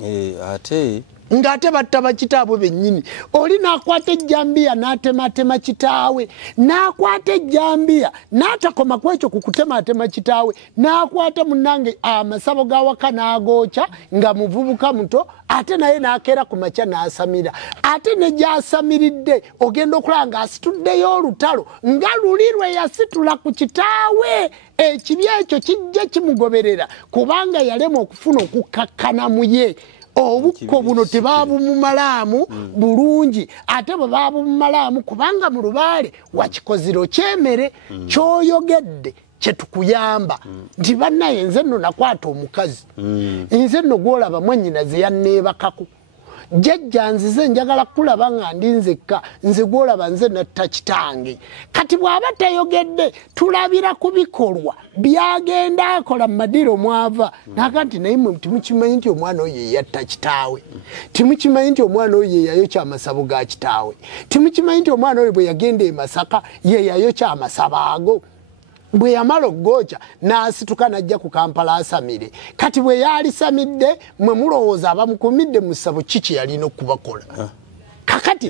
ate ngate batta bakitaabwe bennyini oli n'akwata ejjambiya n'atematema kitaawe n'akwata ejjambiya n'atakoma ku ekyo ku kutematema kitaawe n'akwata munnange amasabo gawaka n'agooca nga muvubuka muto ate naye n'akeera ku makya n'asamira ate ne gy'asamiridde ogenda okulaba ng'asituddeyo olutalo nga luli lwe yasitula ku kitaawe ekibi ekyo kijja kimugoberera kubanga yalema okufuna okukkakkana mu ye obukko buno tebabumumalaamu bulungi ate bwe babumumalaamu kubanga mu lubaale wakikoziro kyemere kyoyogedde kyetukuyamba nti bannaye nze nno nakwata omukazi nze nno gwolaba mwannyinaze yanneebakako jjajja nzize njagala kulaba nga ndi nzekka nze gwolaba nze natta kitange kati bw'aba tayogedde tulabira ku bikolwa byagenda akola mu madiro mwava naga nti naye mwe timukimanyi nti omwana oyo ye yatta kitaawe timukimanyi nti omwana oyo ye yayokya amasabo ga kitaawe timukimanyi nti omwana oyo bwe yagenda e Masaka ye yayokya amasabo ago bwe yamala okugooca n'asituka n'ajja ku Kampala asamire kati bwe yalisamidde mwe mulowooza abamukumidde mu ssabo kiki yalina okubakola kakati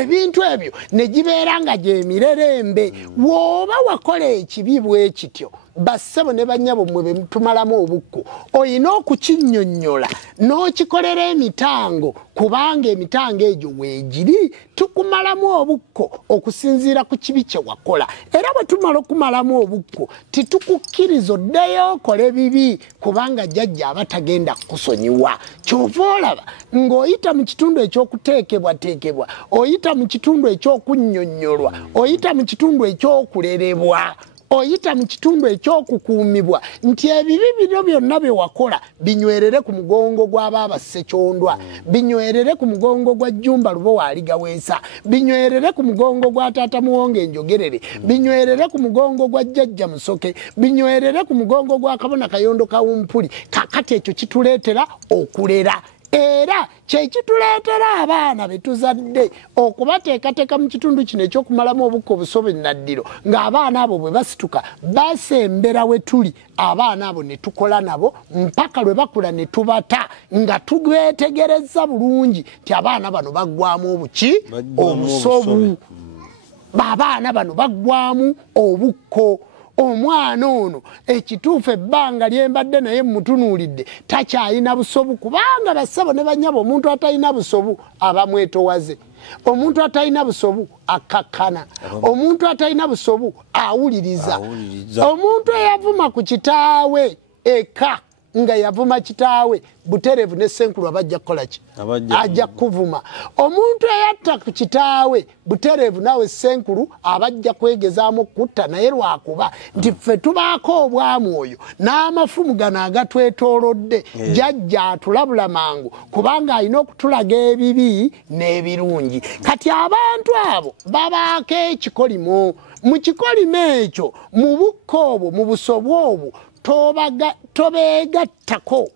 ebintu ebyo ne gibeera nga gyemirerembe wooba wakola ekibi bwe kityo bassebo ne bannyabo mmwe be tumalamu obukko oyina okukinnyonnyola n'okikolera emitango kubanga emitango egyo weegiri tukumalamu obukko okusinziira ku kibi kye wakola era bwe tumala okumalamu obukko titukukkiriza oddeyo okole bibi kubanga jjajja aba tagenda kukusonyiwa kyova olaba ng'oyita mu kitundu ekyokuteekebwateekebwa oyita mu kitundu ekyokunnyonnyolwa oyita mu kitundu ekyokulerebwa oyita mu kitundu ekyokukuumibwa nti ebibi bino byonna bye wakola binywerere ku mugongo gw'abaaba Ssekyondwa binywerere ku mugongo gwa Jjumba Lubo Waaligaweesa binywerere ku mugongo gwa Taata Muwonge Njogerere binywerere ku mugongo gwa Jjajja Musoke binywerere ku mugongo gwa Kabona Kayondo Kawumpuli kakati ekyo kituleetera okulera era kyekituleetera abaana betuzadde okubateekateeka mu kitundu kino ekyokumalamu obukko obusobe naddiro ng'abaana abo bwe basituka basembera we tuli abaana abo ne tukola nabo mpaka lwe bakula ne tubata nga tubeetegereza bulungi nti abaana bano baggwamu obuki obusobu abaana bano baggwamu obukko omwana ono ekituufu ebbanga lyembadde naye mutunuulidde takyalina busobu kubanga bassebo ne bannyabo omuntu atalina busobu aba mwetowaze omuntu atalina busobu akakkana omuntu atalina busobu awuliriza omuntu eyavuma ku kitaawe eka nga yavuma kitaawe Buterevu ne Senkulu abajja kukola ki ajja kuvuma omuntu eyatta ku kitaawe Buterevu nawe Senkulu abajja kwegezaamu kutta naye lwakuba nti ffe tubaako obwamu oyo n'amafumu gano agatwetoolodde jjajja atulabula mangu kubanga alina okutulaga ebibi n'ebirungi kati abantu abo babaako ekikolimo mu kikolimo ekyo mu bukko obwo mu busobo obwo tobeegattako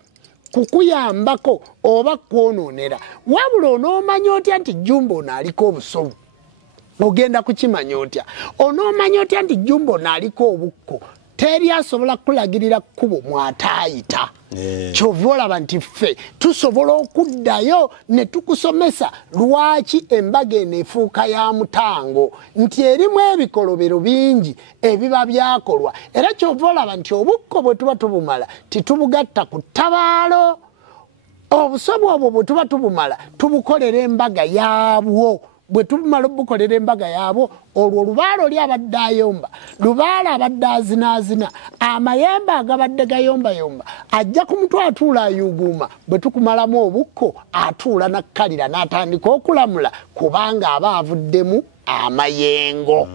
kukuyambako oba kwonoonera wabula onoomanya otya nti Jjumba ono aliko obusobo ogenda kukimanya otya onoomanya otya nti Jjumba ono aliko obukko teri asobola kulagirira kkubo mwataayita kyova olaba nti ffe tusobola okuddayo ne tukusomesa lwaki embaga eno efuuka ya mutango nti erimu ebikolobero bingi ebiba byakolwa era kyova olaba nti obukko bwe tuba tubumala titubugatta ku ttabaalo obusobo obwo bwe tuba tubumala tubukolera embaga yaabwo bwe tumala obukolera embaga yaabo olwo olubaala oli abadde ayomba lubaala abadde azinaazina amayembe agabadde gayombayomba ajja ku mutwe atuula ayuguuma bwe tukumalamu obukko atuula nakkalira n'atandika okulamula kubanga aba avuddemu amayengo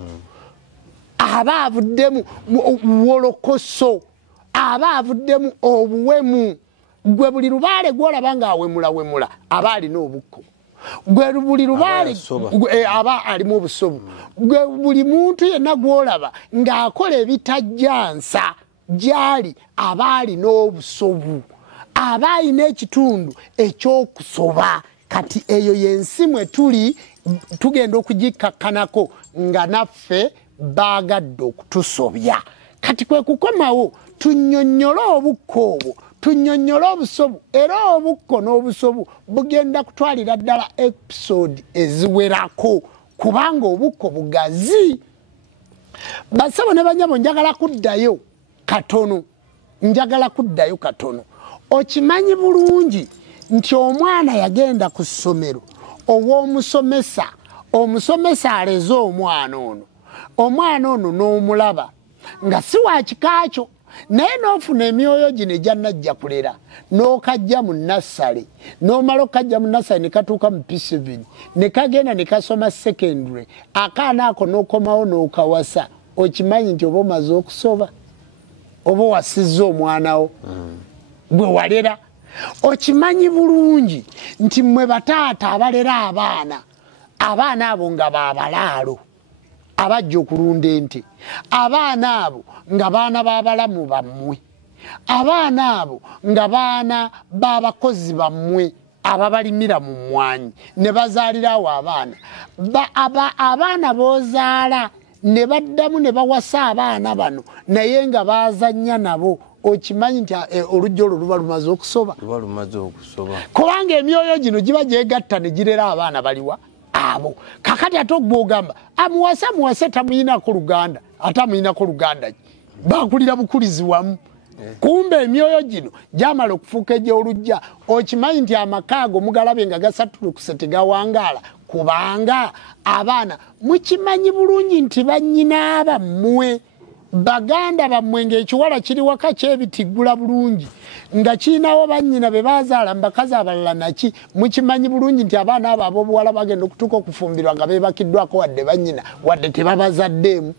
aba avuddemu wolokoso aba avuddemu obuwemu gwe buli lubaale gwolaba ng'awemulawemula aba alina obukko gwe buli lubaale aba alimu obusobu gwe buli muntu yenna gwolaba ng'akola ebitajjansa gyali aba alina obusobu aba alina ekitundu eky'okusoba kati eyo yensi mwe tuli tugenda okugikakkanako nga naffe baagadde okutusobya kati kwe kukomawo tunnyonnyola obukko obwo tunnyonnyola obusobu era obukko n'obusobu bugenda kutwalira ddala episode eziwerako kubanga obukko bugazi basabo ne banyabo njagala kuddayo katono okimanyi bulungi nti omwana yagenda ku ssomero omusomesa aleze omwana ono n'omulaba nga si wa kikaakyo naye n'ofuna emyoyo gino egyannajja kulera n'okajja mu nassale n'omala okajja mu nassale ne katuuka mu P7 ne kagenda ne kasoma secondary akaana ako n'okomawo n'okawasa okimanyi nti oba omaze okusoba oba wasizza omwanawo gwe walera okimanyi bulungi nti mmwe bataata abalera abaana abo nga baabalaalo abajja okulunda ente abaana abo nga baana b'abalamu bammwe abaana abo nga baana b'abakozi bammwe ababalimira mu mmwanyi ne bazaalirawo abaana b'ozaala ne baddamu ne bawasa abaana bano naye nga bazannya nabo okimanyi nti olujja olwo luba lumaze okusoba kubanga emyoyo gino giba gyegatta ne girera abaana baliwa abo kakati ate ogwogamba muwase tamuyinako luganda bakulira bukulizi wamu kumbe emyoyo gino gyamala okufuuka egy'olujja okimanyi nti amaka ago mugalabye nga gasatulukuse tegawangaala kubanga abaana mukimanyi bulungi nti bannyina bammwe baganda bammwe ng'ekiwala kiri waka kyebitiggula bulungi nga kirinawo bannyina be bazaala mu bakazi abalala naki mukimanyi bulungi nti abaana abo ab'obuwala bagenda okutuuka okufumbirwa nga beebakiddwako wadde bannyina wadde tebabazaddeemu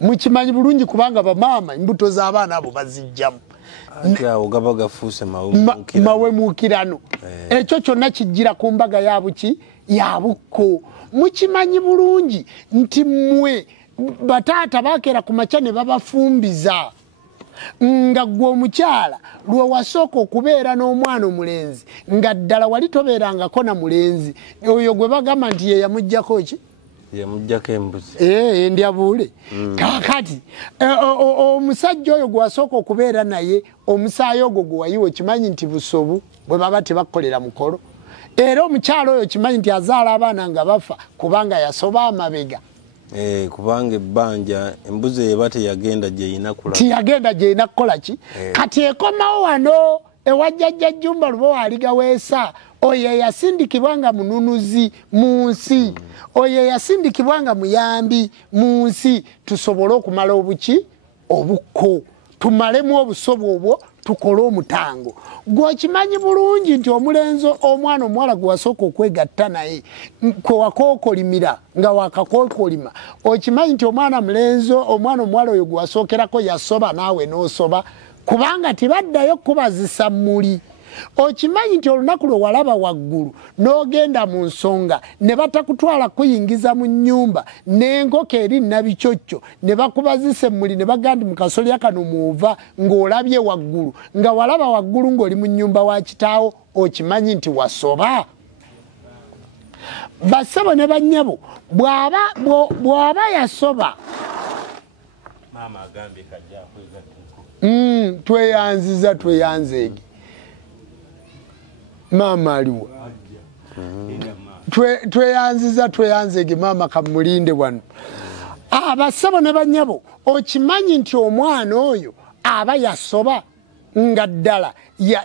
mukimanyi bulungi kubanga bamaama embuto z'abaana abo bazijjamu awo gaba gafuuse mawemuukirano ekyo kyonna kijjira ku mbaga yabuki yabukko mukimanyi bulungi nti mmwe bataata bakeera ku makya ne babafumbiza nga gwe omukyala lwe wasooka okubeera n'omwana omulenzi nga ddala wali tobeerangako na mulenzi oyo gwe bagamba nti ye yamuggyako ki yamuggyako embuzi endyabuule kakati omusajja oyo gwe wasooka okubeera naye omusaayi ogwo gwe wayiwa okimanyi nti busobu bwe baba tebakolera mukolo era omukyala oyo kimanyi nti azaala abaana nga bafa kubanga yasoba amabega kubanga ebbanja embuzi eba teyagenda gyeyina kukola ki kati ekomawo wano ewajjajja Jjumba Lubo Waligaweesa oyo eyasindikibwa nga mununuzi mu nsi oyo eyasindikibwa nga muyambi mu nsi tusobole okumala obukko tumalemu obusobo obwo tukole omutango gwokimanyi bulungi nti omulenzi omwana omuwala gwe wasooka okwegatta naye kwe wakookolimira nga wakakookolima okimanyi nti omwana omuwala oyo gwe wasookerako yasoba naawe n'osoba kubanga tibaddayo kubazisa mmuli okimanyi nti olunaku lwe walaba waggulu n'ogenda mu nsonga ne batakutwala kuyingiza mu nnyumba n'enkoko eri nnabikyocco ne bakubazisa emmuli ne bagandi mu kasolya kano muva ng'olabye waggulu nga walaba waggulu ng'oli mu nnyumba wa kitaawo okimanyi nti wasoba bassebo ne bannyabo bw'aba yasoba tweyanziza maama aliwo tweyanzege maama kamulinde wano abassebo ne bannyabo okimanyi nti omwana oyo aba yasoba nga ddala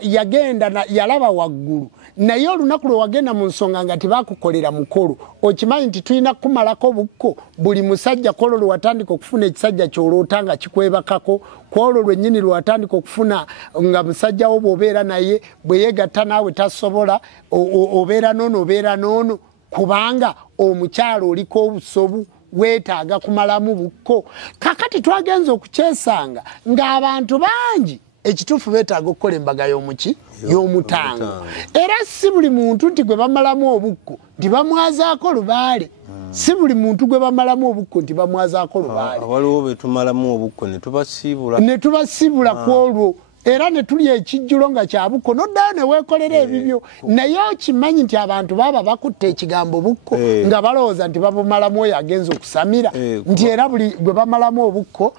yagenda yalaba waggulu naye olunaku lwe wagenda mu nsonga nga tebakukolera mukolo okimanyi nti tulina kumalako bukko buli musajja kwolwo lwe watandika okufuna ekisajja kyoloota nga kikwebakako kwolwo lwennyini lwe watandika okufuna nga musajja wo bw'obeera naye bwe yeegatta naawe tasobola obeera noono kubanga omukyalo oliko obusobu weetaaga kumalamu bukko kakati twagenza okukyesanga ng'abantu bangi ekituufu beetaaga okukola embaga y'omutango era si buli muntu nti gwe bamalamu obukko nti bamwazaako lubaale si buli muntu gwe bamalamu obukko nti bamwazaako lubaale waliwo betumalamu obukko ne tubasiibula ku olwo era ne tuli ekijjulo nga kya bukko noddayo ne weekolera ebibyo naye okimanyi nti abantu baba bakutta ekigambo bukko nga balowooza nti babumalamu oyo agenza okusamira nti era buli gwe bamalamu obukko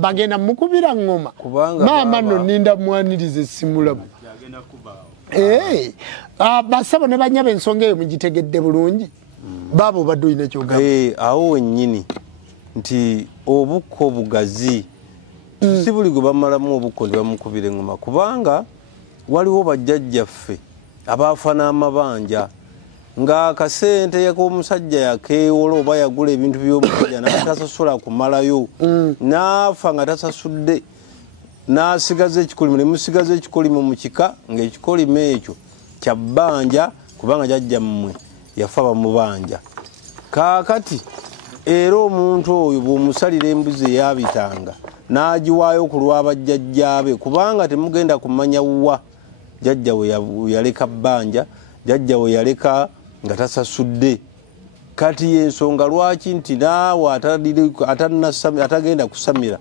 bagenda mukubira ngoma maama nno ninda mwaniriza essimulamu basabo ne banyaba ensonga eyo mugitegedde bulungi baaba obadde olina kyogamba awo wennyini nti obukko bugazi si buli gwe bamalamu obukko ne bamukubira engoma kubanga waliwo bajjajjaffe abaafa n'amabanja ng'akasente yak'omusajja yakeewola oba yagula ebintu by'omusajja n'atasasula kumalayo n'afa nga tasasudde n'asigaza ekikolimo ne musigaza ekikolimo mu kika ng'ekikolimo ekyo kya bbanja kubanga jjajjammwe yafa bamubanja kaakati era omuntu oyo bw'omusalira embuzi eyabitanga n'agiwaayo ku lw'abajjajjaabe kubanga temugenda kumanya wa jjajja we yaleka bbanja jjajja we yaleka nga tasasudde kati y'ensonga lwaki nti naawe atagenda kusamira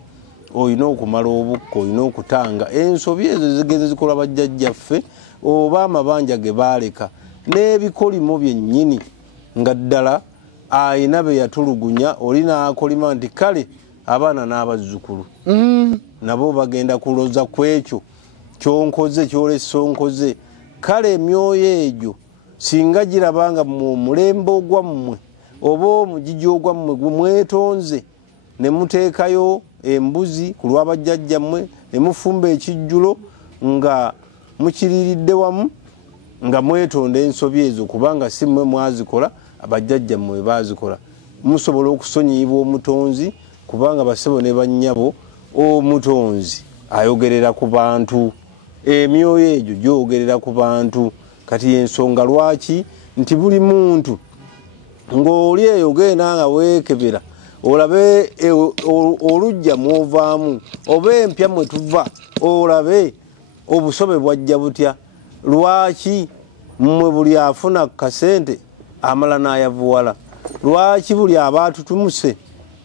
olina okumala obukko olina okutanga ensobi ezo zigeze zikola bajjajjaffe oba amabanja ge baaleka n'ebikolimo byennyini nga ddala ayina be yatulugunya oli n'akolima nti kale abaana n'abazzukulu nabo bagenda kuloza ku ekyo kyonkoze kyolesa onkoze kale emyoyo egyo singa girabanga mu mulembe ogwammwe oba omugigi ogwammwe gwe mwetonze ne muteekayo embuzi ku lw'abajjajjammwe ne mufumba ekijjulo nga mukiriiridde wamu nga mwetonda ensobi ezo kubanga si mmwe mwazikola abajjajjammwe baazikola musobola okusonyiyibwa omutonzi kubanga basebo ne bannyabo omutonzi ayogerera ku bantu emyoyo egyo gyogerera ku bantu kati ensonga lwaki nti buli muntu ng'oli eyo genda nga weekebera olabe olujja mwovaamu oba empya mwe tuva olabe obusobe bwajja butya lwaki mmwe buli afuna kasente amala n'ayavuwala lwaki buli abaatutumuse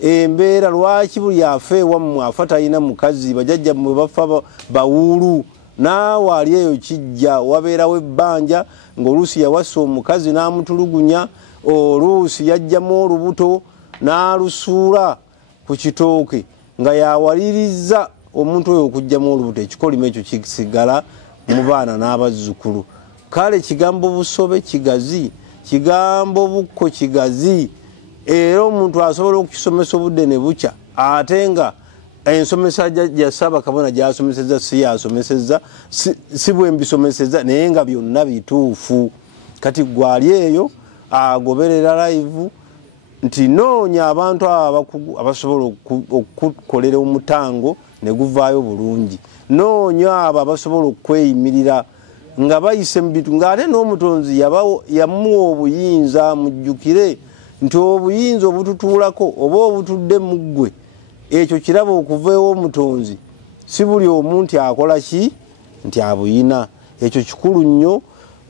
embeera lwaki buli afa ewammwe afa talina mukazi bajjajjammwe bafa bawuulu naawe ali eyo kijja wabeerawo ebbanja ng'oluusi yawasa omukazi n'amutulugunya oluusi yajjamu olubuto n'alusuula ku kitooke nga yawaliriza omuntu oyo okugjamu olubuto ekikolimo ekyo kisigala mu baana n'abazzukulu kale kigambo busobe kigazi kigambo bukko kigazi era omuntu asobola okukisomesa obudde ne bukya ate nga ensomesa ya Ssaabakabona gy'asomesezza si yasomesezza si bwe mbisomesezza naye nga byonna bituufu kati gwali eyo agoberera live nti noonya abantu abakugu abasobola okukolera omutango ne guvaayo bulungi noonya abo abasobola okweyimirira nga bayise mu bitu ng'ate n'omutonzi yamuwa obuyinza mujjukire nti obuyinza obututuulako oba obutudde mu ggwe ekyo kiraba okuva ew'omutonzi si buli omu nti akola ki nti abuyina ekyo kikulu nnyo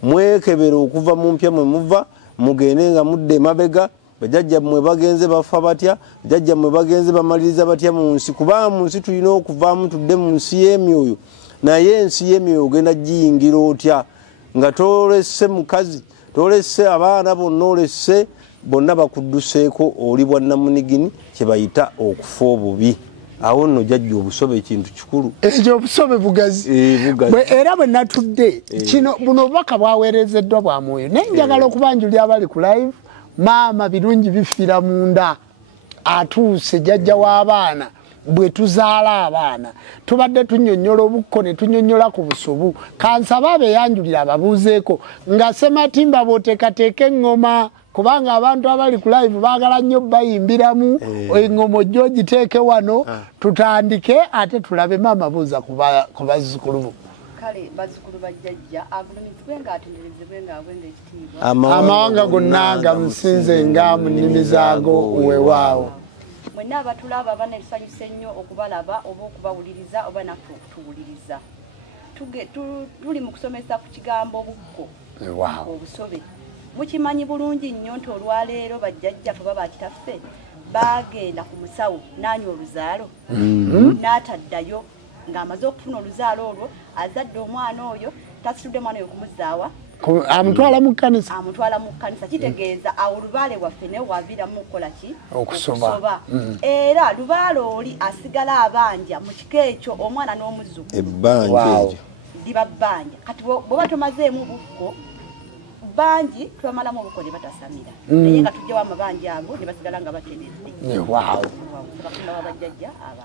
mwekebera okuva mu mpya mwe muva mugende nga mudde emabega bajjajjammwe bagenze bafa batya bajjajjammwe bagenze bamaliriza batya mu nsi kubanga mu nsi tulina okuvaamu tudde mu nsi y'emyoyo naye ensi y'emyoyo ogenda giyingira otya nga tolese mukazi tolese abaana bonna olese bonna bakudduseeko oli bwannamunigini kye bayita okufa obubi awo nno jajja obusobe ekintu kikulu ekyo obusobe bugazi era bwe natudde kino buno obubaka bwaweerezeddwa bwa mwoyo naye njagala okubanjulira abali ku live maama birungi bifiira munda atuuse jjajja w'abaana bwe tuzaala abaana tubadde tunnyonnyola obukko ne tunnyonnyola ku busubu kansaba abeeyanjulira ababuuzeeko nga Ssematimba bw'oteekateeka eŋŋoma kubanga abantu abali ku live baagala nnyo bayimbiramu eŋŋoma ojja ogiteeke wano tutandike ate tulabe maama buuza ku bazzukulu bo. Kale bazzukulu bajjajja agulumizibwe ng'atenderezebwe ng'abwenga ekitiibwa amawanga gonna gamusinzenga mu nnimi zaago weewaawo. Mwenna abatulaba baneesanyusa ennyo okubalaba oba okubawuliriza oba naffe okutuwuliriza. Tuli mu kusomesa ku kigambo obukko obusobe. Mukimanyi bulungi nnyo nti olwaleero bajjajjaffe oba bakitaffe baagenda ku musawo n'anywa oluzaalo n'ataddayo ng'amaze okufuna oluzaalo olwo azadde omwana oyo tasitudde mwana oyo kumuzaawa amutwala mu kkanisa kitegeeza awo lubaale waffe naye waviiramu okukola ki okusoba era lubaale oli asigala abanja mu kiko ekyo omwana n'omuzzukulu ebbanja eryo liba bbanja kati bw'oba tomazeemu bukko bangi twamalamu obukko ne batasamira naye nga tujjawo amabanja ago ne basigala nga batenedde wow bakunda babajjajja aba